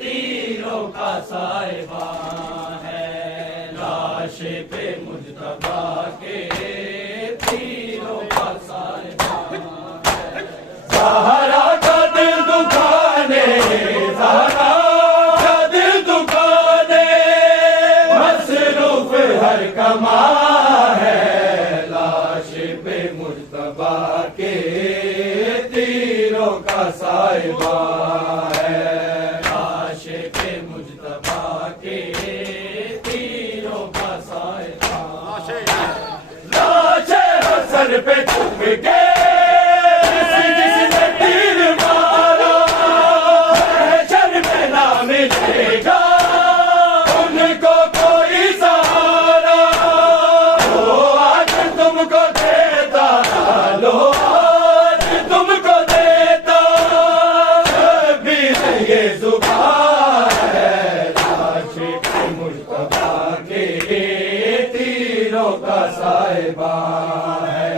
تیروں کا صاحبان ہے، لاش پہ مجتبیٰ کے تیروں کا صاحبان ہے۔ زہرا کا دل دکھانے، زہرا کا دل دکھانے، مصروف ہر کما ہے، لاش پہ مجتبیٰ کے تیروں کا صاحبان ہے، لاش پہ مجتبیٰ کے تیروں کا صاحبان ہے۔ لاش حسن پہ چھپ کے جس نے تیر مارا، حشر میں نہ ملے گا ان کو کوئی سہارا، وہ آج تم کو دیتا، لو آج تم کو دیتا، بھی یہ زبان ہے، لاش پہ مجتبیٰ کے تیروں کا صاحبان ہے،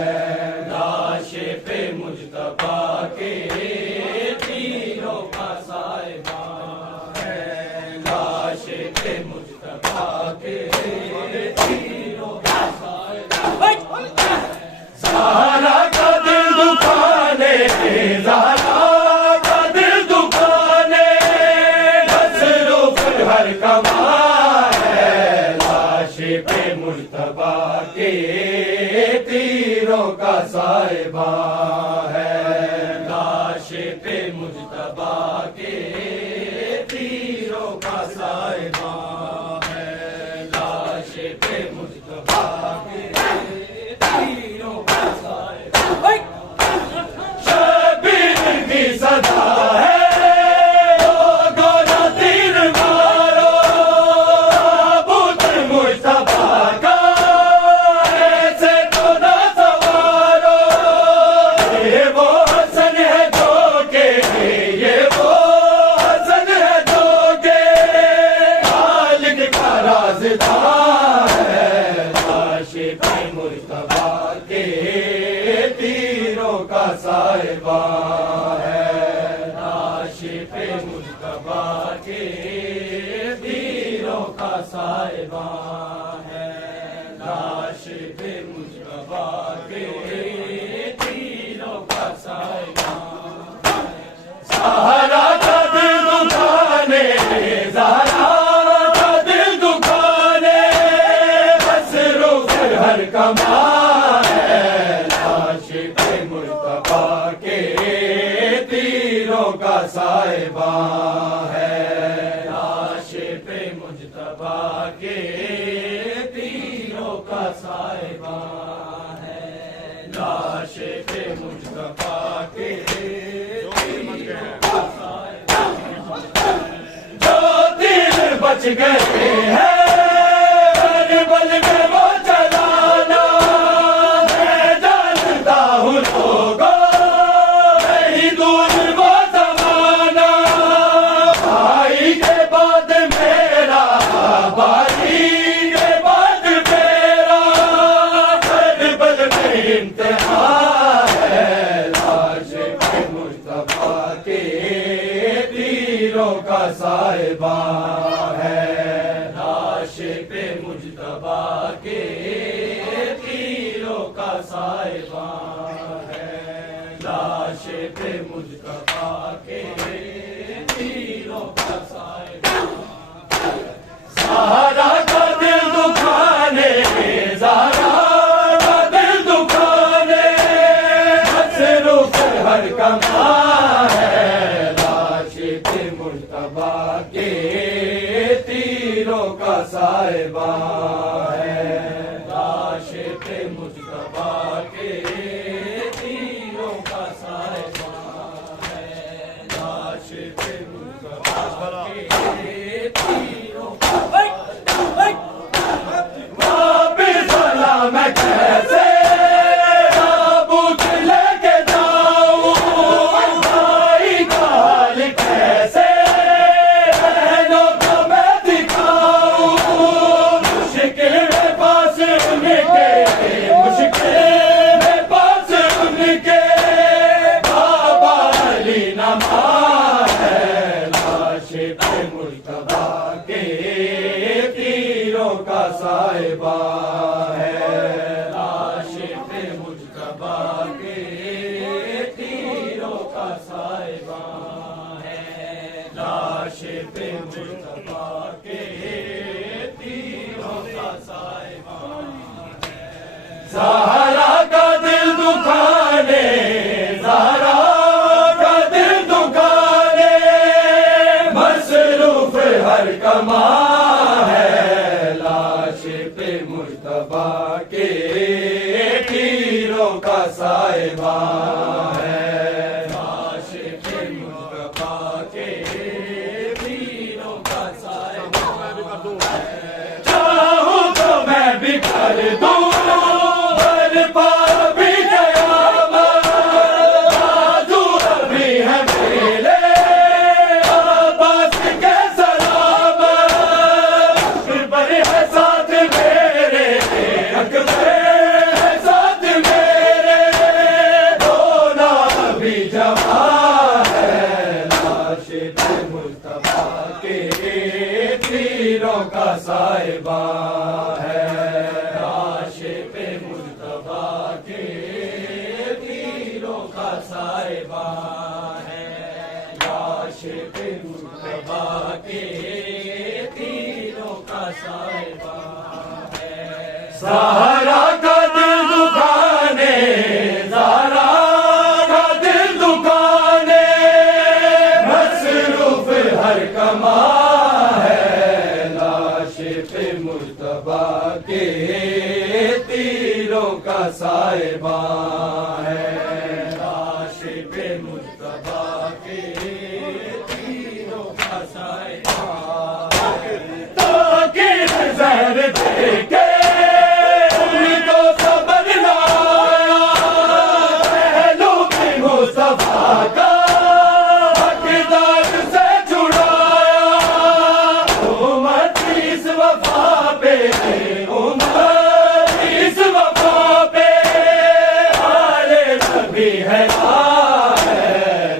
لاش پہ مجتبیٰ کے تیروں کا صاحبان ہے، لاش پہ مجتبیٰ کے تیروں کا صاحبان ہے۔ زہرا کا دل دکھانے، زہرا کا دل دکھانے، مصروف ہر کما ہے، لاش پہ مجتبیٰ کے تیروں کا صاحبان ہے، لاش پہ مجتبیٰ کے تیروں کا صاحبان ہے، لاش پہ مجتبیٰ کے تیروں کا صاحبان ہے۔ شبیر کی صدا ہے، لوگوں نہ تیر مارو، تابوت مجتبیٰ کا ایسے تو نہ سوارو، یہ وہ حسن ہے جو کہ، یہ وہ حسن ہے جو کہ خالق کا رازدار ہے، لاش پہ مجتبیٰ کے تیروں کا صاحبان ہے، لاش پہ مجتبیٰ کے تیروں کا صاحبان ہے، لاش پہ مجتبیٰ کے تیروں کا صاحبان ہے۔ زہرا کا دل دکھانے، زہرا کا دل دکھانے، مصروف ہر کما ہے، لاش پہ مجتبیٰ کے تیروں کا صاحبان ہے، لاش پہ مجتبیٰ کے تیروں کا صاحبان ہے، لاش پہ مجتبیٰ کے تیروں کا صاحبان ہے۔ جو تیر بچ گئے ہیں کربل میں وہ چلانا، میں جانتا ہوں لوگوں نہیں دور وہ زمانہ، بھائی کے بعد میرا، بھائی کے بعد میرا، کربل میں امتحان ہے، لاش پہ مجتبیٰ کے تیروں کا صاحبان ہے، لاش پہ مجتبیٰ کے تیروں کا صاحبان ہے، لاش پہ مجتبیٰ کے تیروں کا صاحبان ہے۔ زہرا کا دل دکھانے، زہرا کا دل دکھانے، مصروف ہر کما ہے، لاش پہ مجتبیٰ کے تیروں کا صاحبان ہے، لاش پہ مجتبیٰ کے تیروں کا صاحبان ہے، لاش پہ مجتبیٰ کے تیروں کا صاحبان ہے۔ واپس بھلا میں کیسے تابوت لے کے جاؤں، بھائی کا حال کیسے بہنوں کو میں دکھاؤں، مشکل میں پاس ان کے، مشکل میں پاس ان کے، بابا علی نما ہے، پہ مجتبیٰ کے تیروں کا صاحبہ ہے، لاش پہ مجتبیٰ کے تیروں کا صاحبہ ہے، لاش پہ مجتبیٰ کے تیروں کا صاحبہ ہے، زہرا کا دل دکھانے، زہرا کا دل دکھانے مصروف ہر کما ہے، لاش پہ مجتبیٰ کے تیروں کا صاحبہ ہے، لاش پہ مجتبیٰ کے تیروں کا صاحبہ ہے، چاہوں تو میں بھی کر دوں کا صاحبہ ہے، لاش پہ مجتبیٰ کے تیروں کا صاحبہ ہے، لاش پہ مجتبیٰ کے تیروں کا صاحبہ ہے، زہرا کا دل دکھانے، زہرا کا دل دکھانے مصروف ہر کما مجتبیٰ کے تیروں کا صاحبہ ہے، لاش پہ مجتبیٰ کے تیروں کا صاحبہ ہے، تاکہ زہر دے کے ان کو صبر نہ آیا، پہلو بھی مصطفیٰ کا حقدار سے چھڑایا، امت اس وفا پہ، امت اس وفا پہ آلے نبی ہے،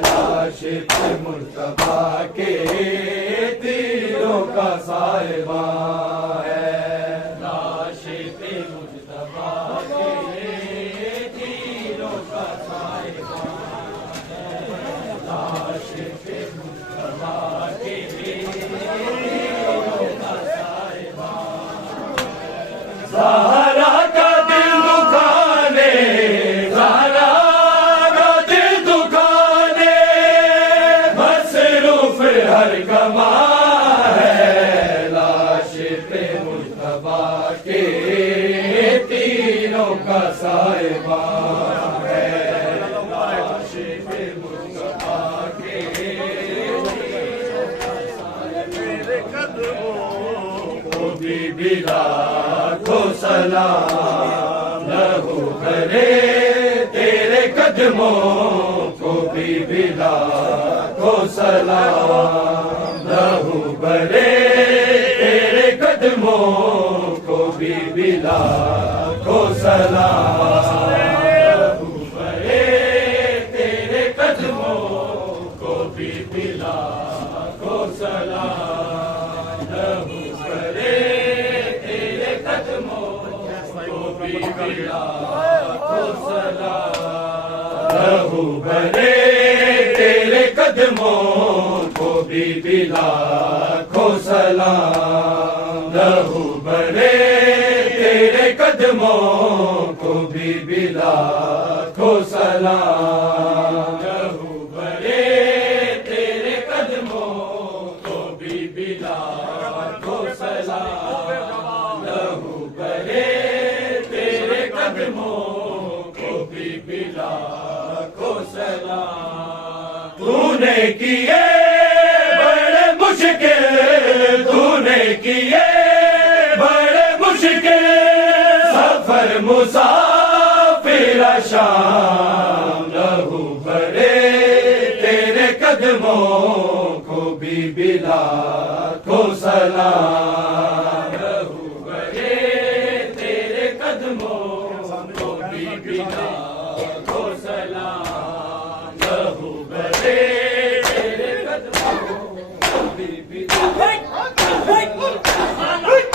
لاش پہ مجتبیٰ کے تیروں کا صاحبہ ہے، لاش پہ مجتبیٰ کے تیروں کا صاحبہ ہے، لاش پہ مجتبیٰ کے تیروں کا صاحبہ ہے، زہرا کا دل دکھانے، زہرا کا دل دکھانے مصروف ہر کما ہے، لاش پہ مجتبیٰ کے تیروں کا صاحبہ ہے، لاش پہ مجتبیٰ کے تیروں کا صاحبہ ہے، بی بی لاکھوں سلام لہو بھرے تیرے قدموں کو، بی بی لاکھوں سلام لہو بھرے تیرے قدموں کو، بی بی لاکھوں سلام لہو بھرے تیرے قدموں کو، بی بی لاکھوں سلام لہو بھرے تیرے قدموں کو، بی بی لاکھوں سلام لہو بھرے تیرے قدموں کو، بی بی لاکھوں سلام لہو بھرے تیرے قدموں کو، بی بی لاکھوں سلام لہو بھرے تیرے قدموں کو، بی بی لاکھوں سلام لہو بھرے تیرے قدموں کو، بی بی لاکھوں سلام، تو نے کیے بڑے مشکل، تو نے کیے بڑے مشکل سفر مسافر شام لہو بھرے تیرے قدموں کو، بی بی لاکھوں سلام لہو بھرے تیرے قدموں کو، بی بی لاکھوں سلام لہو بھرے تیرے قدموں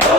2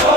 2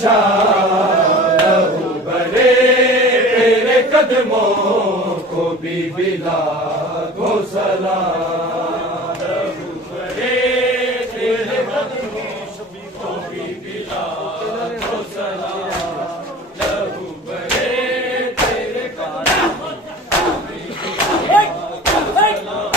شام لہو بھرے تیرے قدموں کو بھی بلا کو سلام لہو بھرے تیرے قدموں کو بھی بلا کو سلام لہو بھرے تیرے قدموں کو بھی بلا کو سلام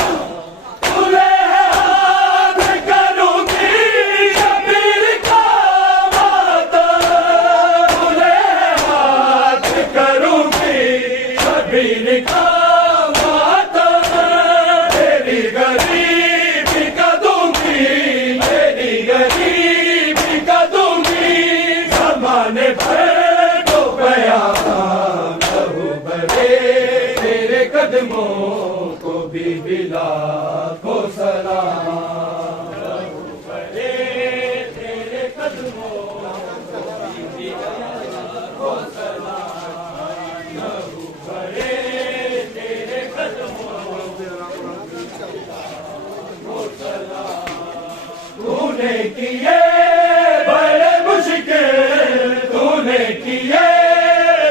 قدموں کو بھی بلا کو سلام لہو بھرے تیرے قدموں کو بھی بلا کو سلام لہو بھرے تیرے قدموں کو سلام تو نے کیے بڑے مشکل تو نے کیے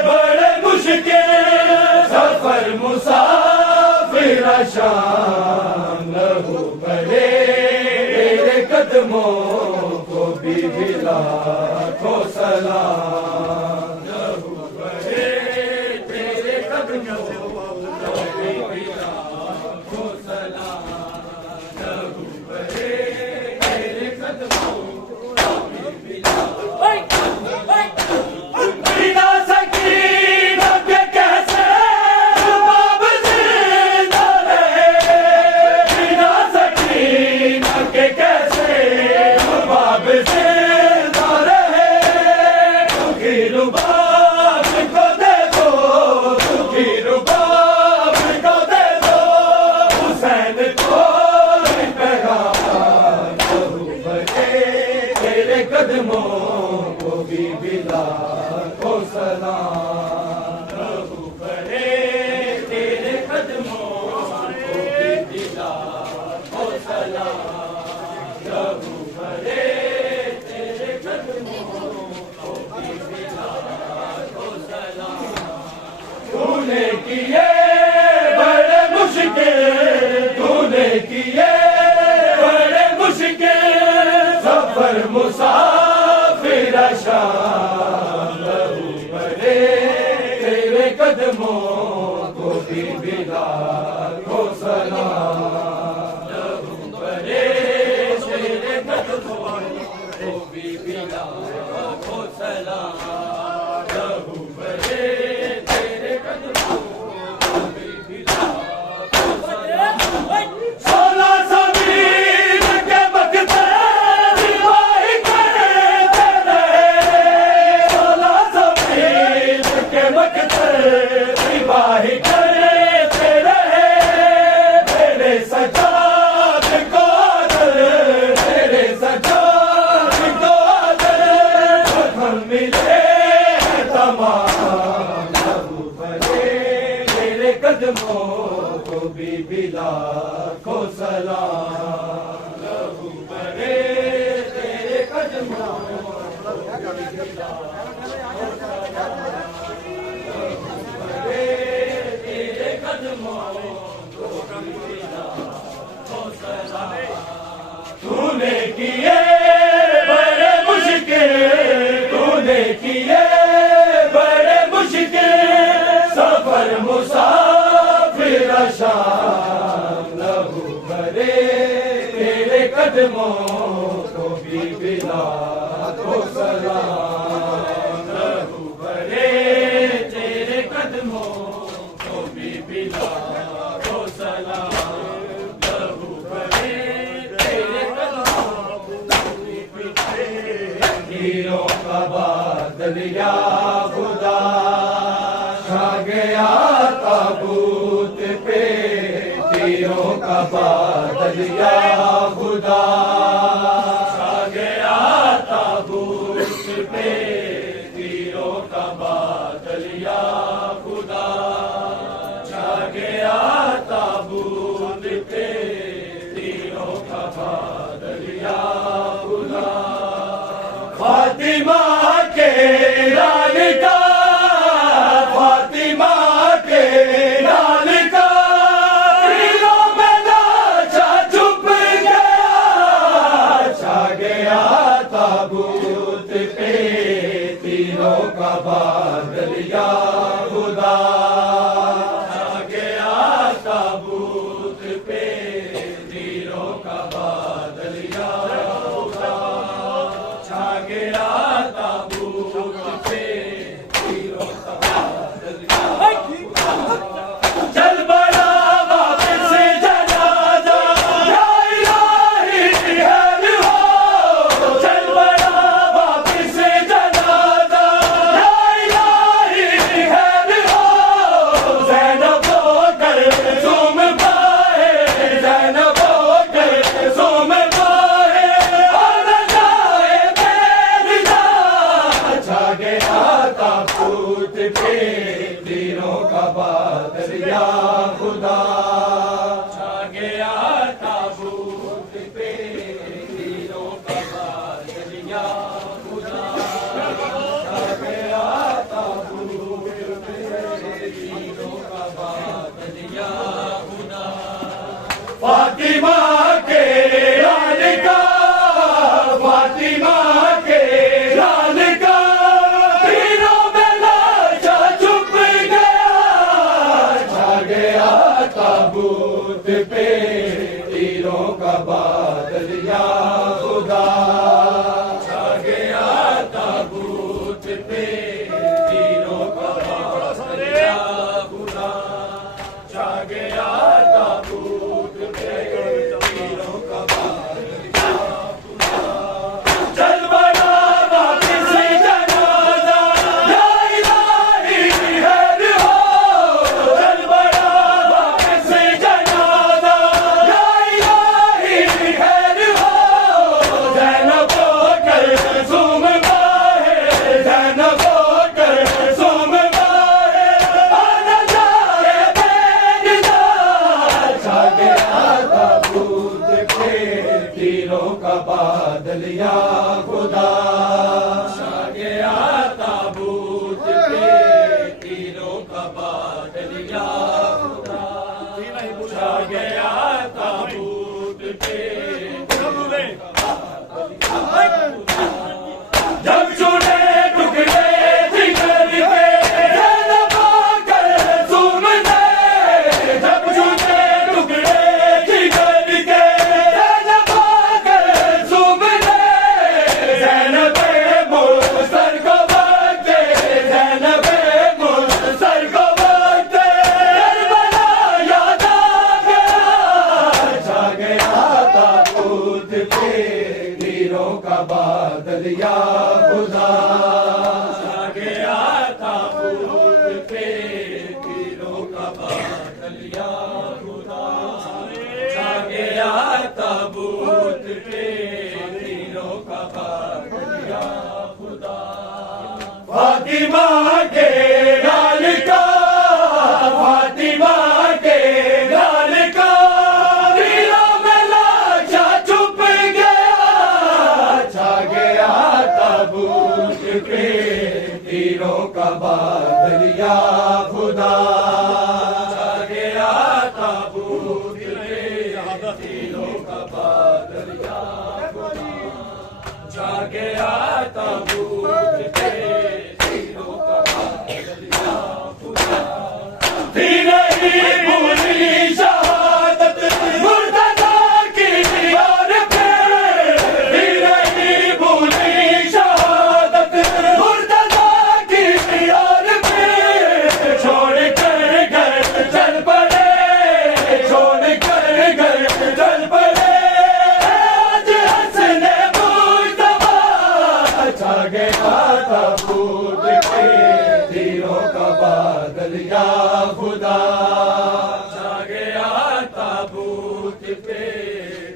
بڑے مشکل سفر مسافر شام لہو بھرے تیرے قدموں کو بھی بلا کو سلام لہو بھرے تیرے قدموں کو بھی بلا کو سلام لہو بھرے تیرے قدموں کو بھی بلا بنا سکینت کے کیسے باب زندہ رہے بنا سکینت کے کیسے باب زندہ رہے دکھی رباب کو دے دو دکھی رباب کو دے دو حسین کو پیغام لہو بھرے تیرے قدموں کو بھی بلا کو سلام لہو بھرے تیرے قدموں کو بھی بلا کو سلام لہو بھرے تیرے قدموں کو بھی بلا کو سلام تو نے کیے بڑے مشکل تو نے کیے بڑے مشکل سفر مسافر شام لہو بھرے تیرے قدموں کو بھی بلا کو سلام لہو بھرے تیرے قدموں کو بھی بلا کو سلام لہو بھرے تیرے قدموں کو بھی بلا کو سلام سولہ زمین کے وقت سپاہی کرتے رہے سولہ زمین کے وقت سپاہی کرتے رہے میرے سجاد کو میرے سجاد کو ہم ملے تمام لہو بھرے تیرے قدموں کو بھی بلا کو سلام لہو بھرے تیرے قدموں کو بھی بلا کو سلام لہو بھرے تیرے قدموں کو بھی بلا کو سلام تو نے کیے بڑے مشکل تو نے کیے بڑے مشکل سفر مسافر شام لہو بھرے تیرے قدموں کو بھی بلا کو سلام لہو بھرے تیرے قدموں کو بھی بلا کو سلام لہو بھرے تیرے قدموں کو بھی بلا تیروں کا بادل یا خدا چھا گیا تابوت پہ تیروں کا بادل یا خدا چھا گیا تابوت پہ تیروں کا بادل یا خدا چھا گیا تابوت پہ تیروں کا بادل یا خدا فاطمہ کے کا بادل یا خدا چھا گیا تابوت پہ تیروں کا بادل یا خدا چھا گیا تابوت پہ تیروں کا بادل یا خدا چل بڑا واپس جنازہ یا الہی خیر ہو چل بڑا واپس جنازہ یا الہی خیر ہو زینب ہو کر زوم پائے زینب ہو کر زوم پائے اور نہ جائے بیدار چھا گیا تابوت پہ تیروں کا بادل یا خدا چھا گیا تابوت پہ تیروں کا بادل یا خدا چھا گیا تابوت پہ تیروں کا بادل یا خدا فاطمہ کے لال کا فاطمہ کے لال کا تیروں میں لاشا چھپ گیا چھا گیا تابوت پہ تیروں کا بادل یا خدا چھا گیا تابوت پہ تیروں کا بادل یا خدا چھا گیا تابوت پہ تیروں کا بادل یا خدا چل بڑا واپس جنازہ یا الہی خیر ہو چل بڑا واپس جنازہ یا الہی خیر ہو زینب ہو کر زوم پائے زینب ہو کر زوم پائے آنا جائے بیدار چھا گیا تابوت پہ تیروں کا بادل یا خدا چھا گیا تابوت پہ تیروں کا بادل یا خدا چھا گیا تابوت پہ جب چنے ٹکڑے جگر کے زینب آ کر زوم دے جب چنے ٹکڑے جگر کے زینب آ کر زوم دے زینب مستر کو وقت زینب مستر کو وقت کربلا یاد آ گیا چھا گیا تابوت پہ تیروں کا بادل یا خدا چھا گیا تابوت پہ تیروں کا بادل یا خدا چھا گیا تابوت پہ تیروں کا بادل یا خدا فاطمہ کے لال کا فاطمہ کے لال کا تیروں میں لاشا چھپ گیا چھا گیا تابوت پہ تیروں کا بادل یا خدا چھا گیا تابوت پہ تیروں کا بادل یا خدا چھا گیا تابوت پہ تیروں کا بادل یا خدا تھی نہیں بھولی شہادت مرتضیٰ کی یار پہ تھی نہیں بھولی شہادت مرتضیٰ کی یار پہ چھوڑ کر گھر چل پڑے چھوڑ کر گھر چل پڑے آج حسن مصطفیٰ چھا گیا تابوت پہ تیروں کا بادل یا خدا چھا گیا تابوت پہ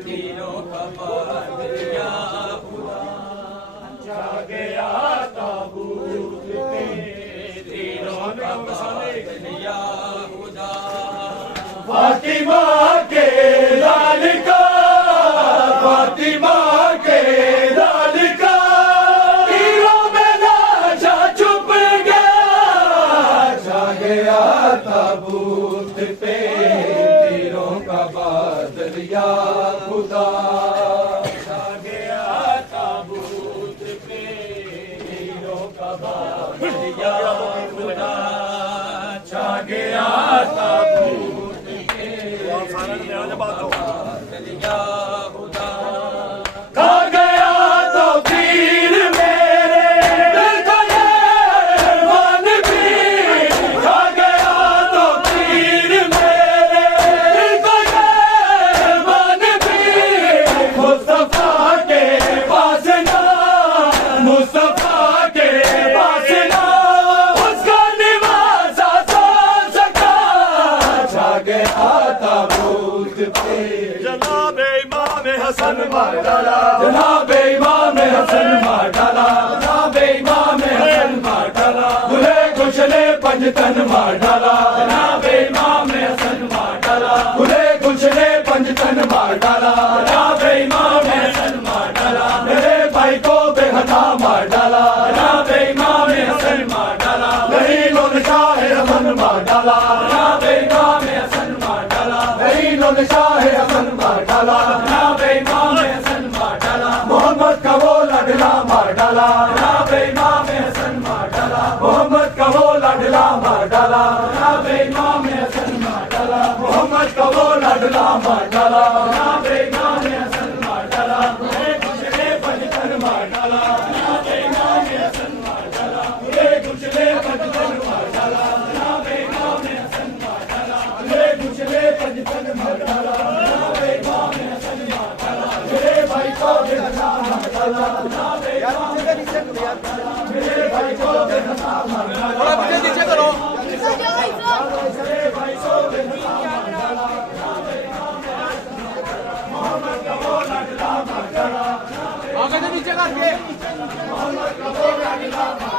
تیروں کا بادل یا خدا چھا گیا تابوت پہ تیروں کا بادل یا خدا فاطمہ کے لال کا فاطمہ کے لال کا تیروں میں لاشا چھپ گیا چھا گیا تابوت پہ تیروں کا بادل یا خدا چھا گیا تابوت پہ تیروں کا بادل یا خدا چھا گیا تابوت کے یا خدا کھا گیا تو پیر میرے دل کا یہ من بھی کھا گیا تو پیر میرے دل کا یہ من بھی مصطفیٰ کے پاس نہ مصطفیٰ کے پاس نہ اس کا نوازا سا سکا چھا گیا تابوت پہ جناب امام حسن مار ڈالا جناب امام حسن مار ڈالا جناب امام حسن مار ڈالا دلہے کچلے پنجتن مار ڈالا جناب امام حسن مار ڈالا دلہے کچلے پنجتن مار ڈالا جناب امام حسن مار ڈالا میرے بھائی کو بے خطا مار ڈالا جناب امام حسن مار ڈالا دلیل شاہ حسن مار ڈالا جناب امام حسن مار ڈالا دلیل شاہ حسن مار ڈالا جناب امام حسن مار ڈالا محمد کا وہ لڈلا مار ڈالا جناب امام حسن مار ڈالا محمد کا وہ لڈلا مار ڈالا جناب امام حسن مار ڈالا محمد کا وہ لڈلا مار ڈالا جناب امام حسن مار ڈالا کچلے پنجتن مار ڈالا جناب امام حسن مار ڈالا کچلے پنجتن مار ڈالا جناب امام حسن مار ڈالا کچلے پنجتن مار ڈالا جناب امام حسن مار ڈالا میرے بھائی کو بے خطا مار ڈالا جناب امام میرے بھائی کو بے خطا مار ڈالا میرے بھائی کو بے خطا مار ڈالا محمد کا وہ لڈلا مار ڈالا نیچے کر کے محمد کا وہ لڈلا مار